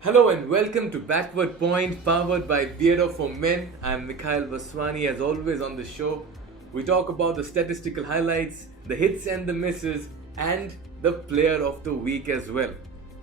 Hello and welcome to Backward Point, powered by Beardo for Men. I'm Mikhail Vaswani. As always on the show, we talk about the statistical highlights, the hits and the misses, and the player of the week as well.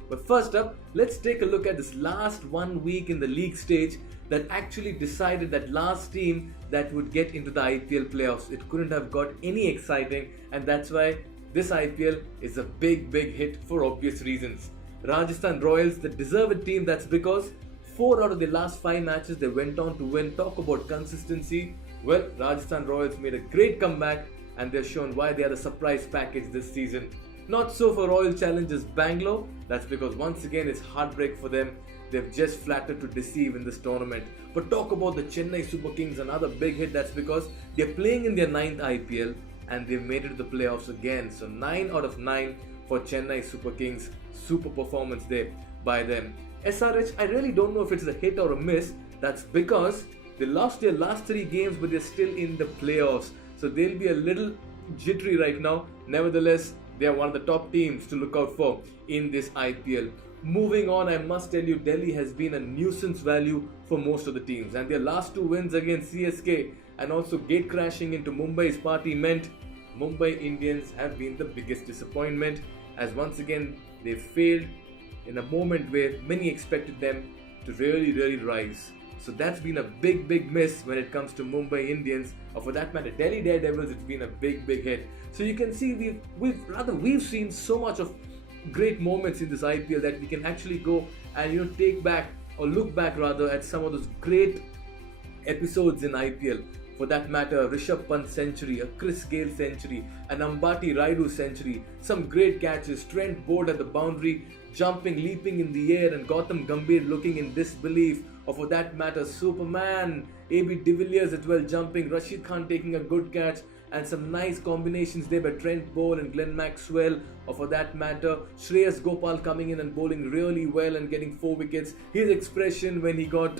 But first up, let's take a look at this last 1 week in the league stage that actually decided that last team that would get into the IPL playoffs. It couldn't have got any exciting, and that's why this IPL is a big hit for obvious reasons. Rajasthan Royals, the deserved team. That's because 4 out of the last 5 matches they went on to win. Talk about consistency. Well, Rajasthan Royals made a great comeback and they've shown why they are the surprise package this season. Not so for Royal Challengers Bangalore. That's because once again it's heartbreak for them. They've just flattered to deceive in this tournament. But talk about the Chennai Super Kings, another big hit. That's because they're playing in their 9th IPL and they've made it to the playoffs again. So 9 out of 9 for Chennai Super Kings. Super performance there by them. SRH, I really don't know if it's a hit or a miss. That's because they lost their last 3 games, but they're still in the playoffs. So they'll be a little jittery right now. Nevertheless, they are one of the top teams to look out for in this IPL. Moving on, I must tell you, Delhi has been a nuisance value for most of the teams. And their last 2 wins against CSK and also gate crashing into Mumbai's party meant Mumbai Indians have been the biggest disappointment, as once again they failed in a moment where many expected them to really rise. So that's been a big miss when it comes to Mumbai Indians, or for that matter Delhi Daredevils. It's been a big hit. So you can see we've seen so much of great moments in this IPL that we can actually go and take back or look back rather at some of those great episodes in IPL. For that matter, Rishabh Pant century, a Chris Gale century, an Ambati Raidu century, some great catches, Trent Bolt at the boundary, jumping, leaping in the air, and Gautam Gambhir looking in disbelief, or for that matter, Superman, AB de Villiers as well jumping, Rashid Khan taking a good catch, and some nice combinations there by Trent Bolt and Glenn Maxwell, or for that matter, Shreyas Gopal coming in and bowling really well and getting 4 wickets. His expression when he got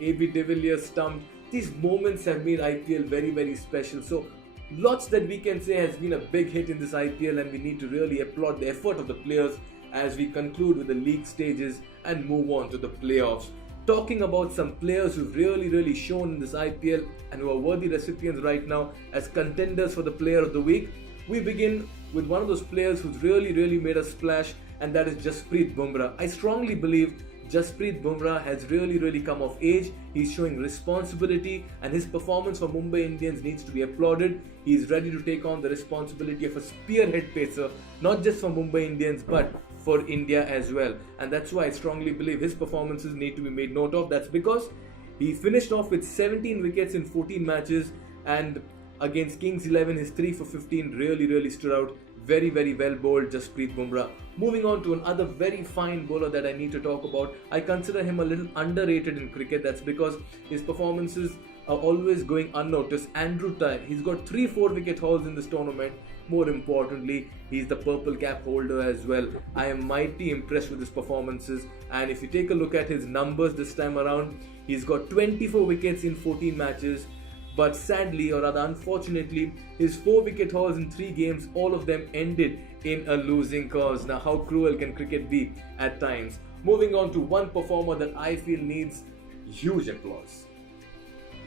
AB de Villiers stumped. These moments have made IPL very special. So lots that we can say has been a big hit in this IPL, and we need to really applaud the effort of the players as we conclude with the league stages and move on to the playoffs. Talking about some players who've really shown in this IPL and who are worthy recipients right now as contenders for the player of the week, we begin with one of those players who's really made a splash, and that is Jasprit Bumrah. I strongly believe Jasprit Bumrah has really come of age. He's showing responsibility, and his performance for Mumbai Indians needs to be applauded. He's ready to take on the responsibility of a spearhead pacer, not just for Mumbai Indians but for India as well. And that's why I strongly believe his performances need to be made note of. That's because he finished off with 17 wickets in 14 matches, and against Kings 11 his 3 for 15 really stood out. Very well bowled Jasprit Bumrah. Moving on to another very fine bowler that I need to talk about. I consider him a little underrated in cricket. That's because his performances are always going unnoticed. Andrew Tye, he's got 3 4-wicket hauls in this tournament. More importantly, he's the purple cap holder as well. I am mighty impressed with his performances, and if you take a look at his numbers this time around, he's got 24 wickets in 14 matches. But sadly, or rather unfortunately, his 4-wicket hauls in 3 games, all of them ended in a losing cause. Now, how cruel can cricket be at times? Moving on to one performer that I feel needs huge applause.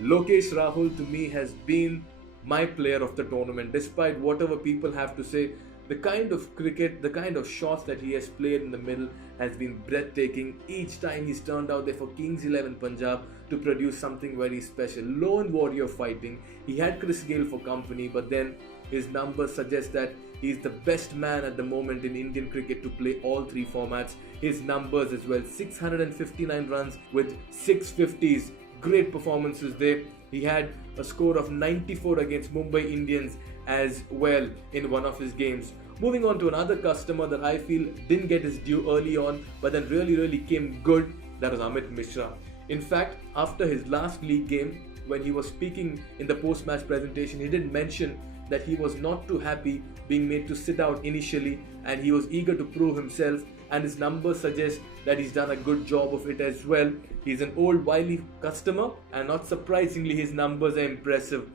Lokesh Rahul, to me, has been my player of the tournament. Despite whatever people have to say, the kind of cricket, the kind of shots that he has played in the middle has been breathtaking. Each time he's turned out there for Kings 11 Punjab to produce something very special. Lone warrior fighting. He had Chris Gale for company, but then his numbers suggest that he's the best man at the moment in Indian cricket to play all 3 formats. His numbers as well, 659 runs with 650s. Great performances there. He had a score of 94 against Mumbai Indians as well in one of his games. Moving on to another customer that I feel didn't get his due early on, but then really came good, that was Amit Mishra. In fact, after his last league game, when he was speaking in the post-match presentation, he did mention that he was not too happy being made to sit out initially, and he was eager to prove himself, and his numbers suggest that he's done a good job of it as well. He's an old wily customer, and not surprisingly his numbers are impressive.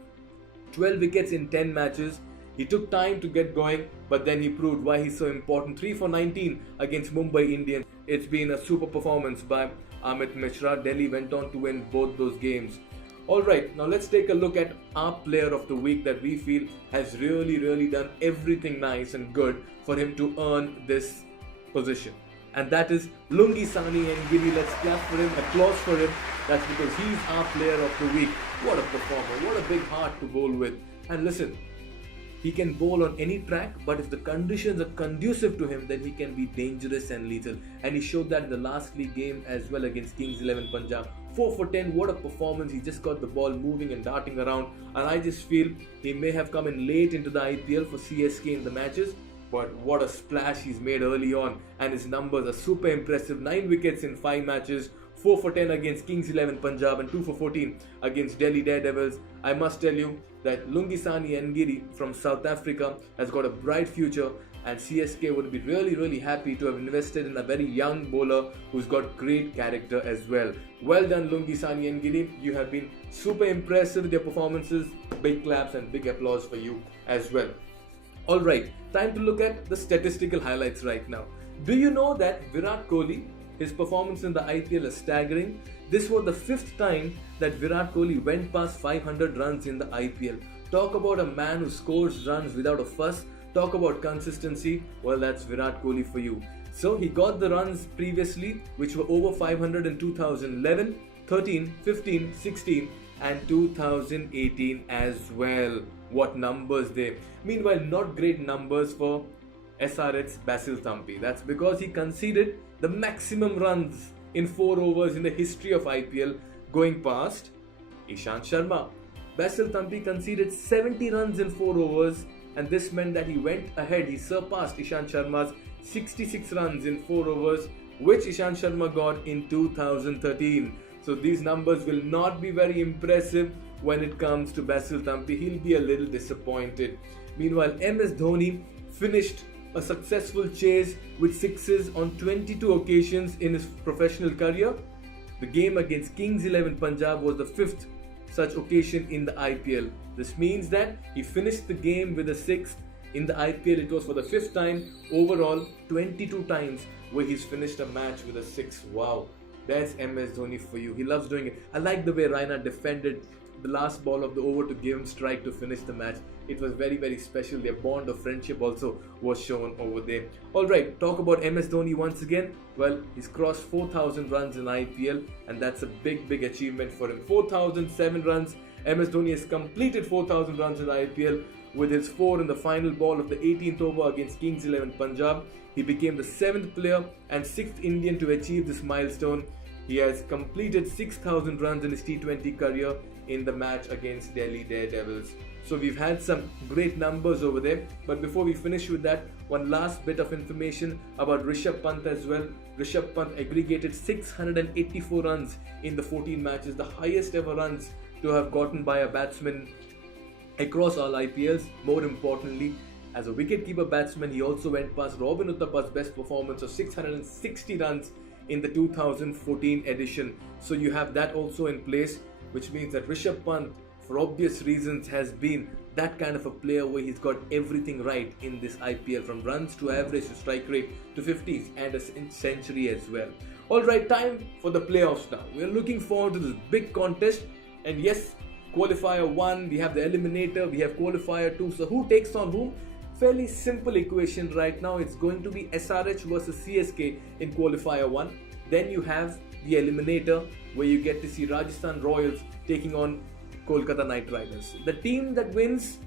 12 wickets in 10 matches. He took time to get going, but then he proved why he's so important. 3 for 19 against Mumbai Indians. It's been a super performance by Amit Mishra. Delhi went on to win both those games. Alright, now let's take a look at our player of the week that we feel has really done everything nice and good for him to earn this position. And that is Lungisani Ngidi. Let's clap for him, applause for him. That's because he's our player of the week. What a performer, what a big heart to bowl with. And listen, he can bowl on any track, but if the conditions are conducive to him, then he can be dangerous and lethal. And he showed that in the last league game as well against Kings 11 Punjab. 4 for 10, what a performance. He just got the ball moving and darting around. And I just feel he may have come in late into the IPL for CSK in the matches. But what a splash he's made early on. And his numbers are super impressive. 9 wickets in 5 matches. 4 for 10 against Kings 11 Punjab and 2 for 14 against Delhi Daredevils. I must tell you that Lungisani Ngidi from South Africa has got a bright future, and CSK would be really happy to have invested in a very young bowler who's got great character as well. Well done, Lungisani Ngidi. You have been super impressive with your performances. Big claps and big applause for you as well. Alright, time to look at the statistical highlights right now. Do you know that Virat Kohli, his performance in the IPL is staggering? This was the 5th time that Virat Kohli went past 500 runs in the IPL. Talk about a man who scores runs without a fuss. Talk about consistency. Well, that's Virat Kohli for you. So he got the runs previously, which were over 500 in 2011, 13, 15, 16 and 2018 as well. What numbers there. Meanwhile, not great numbers for SRH's Basil Thampi. That's because he conceded the maximum runs in 4 overs in the history of IPL, going past Ishant Sharma. Basil Thampi conceded 70 runs in 4 overs, and this meant that he went ahead. He surpassed Ishant Sharma's 66 runs in 4 overs, which Ishant Sharma got in 2013. So these numbers will not be very impressive when it comes to Basil Thampi. He'll be a little disappointed. Meanwhile, MS Dhoni finished a successful chase with 6s on 22 occasions in his professional career. The game against Kings 11 Punjab was the 5th such occasion in the IPL. This means that he finished the game with a 6th. In the IPL, it was for the 5th time. Overall, 22 times where he's finished a match with a 6. Wow, that's MS Dhoni for you. He loves doing it. I like the way Raina defended the last ball of the over to give him strike to finish the match. It was very special. Their bond of friendship also was shown over there. Alright, talk about MS Dhoni once again. Well, he's crossed 4,000 runs in IPL, and that's a big achievement for him. 4,007 runs. MS Dhoni has completed 4,000 runs in IPL with his 4 in the final ball of the 18th over against Kings 11 Punjab. He became the 7th player and 6th Indian to achieve this milestone. He has completed 6,000 runs in his T20 career in the match against Delhi Daredevils. So we've had some great numbers over there. But before we finish with that, one last bit of information about Rishabh Pant as well. Rishabh Pant aggregated 684 runs in the 14 matches, the highest ever runs to have gotten by a batsman across all IPLs. More importantly, as a wicketkeeper batsman, he also went past Robin Uthappa's best performance of 660 runs in the 2014 edition. So you have that also in place, which means that Rishabh Pant, for obvious reasons, has been that kind of a player where he's got everything right in this IPL, from runs to average to strike rate to 50s and a century as well. Alright, time for the playoffs now. We're looking forward to this big contest, and yes, qualifier 1, we have the eliminator, we have qualifier 2. So who takes on whom? Fairly simple equation right now. It's going to be SRH versus CSK in qualifier 1. Then you have the eliminator where you get to see Rajasthan Royals taking on Kolkata Knight Riders. The team that wins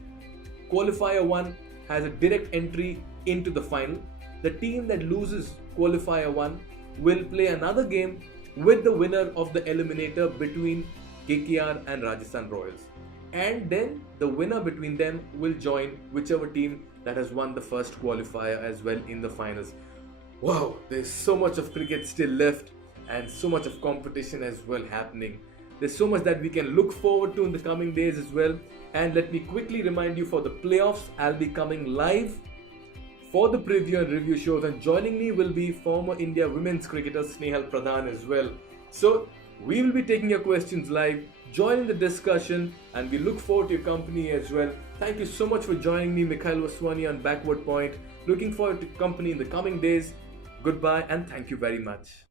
qualifier 1 has a direct entry into the final. The team that loses qualifier 1 will play another game with the winner of the eliminator between KKR and Rajasthan Royals. And then the winner between them will join whichever team that has won the first qualifier as well in the finals. Wow, there's so much of cricket still left and so much of competition as well happening. There's so much that we can look forward to in the coming days as well. And let me quickly remind you, for the playoffs, I'll be coming live for the preview and review shows, and joining me will be former India women's cricketer Snehal Pradhan as well. So we will be taking your questions live, join in the discussion, and we look forward to your company as well Thank you so much for joining me, Mikhail Vaswani, on Backward Point. Looking forward to company in the coming days. Goodbye and thank you very much.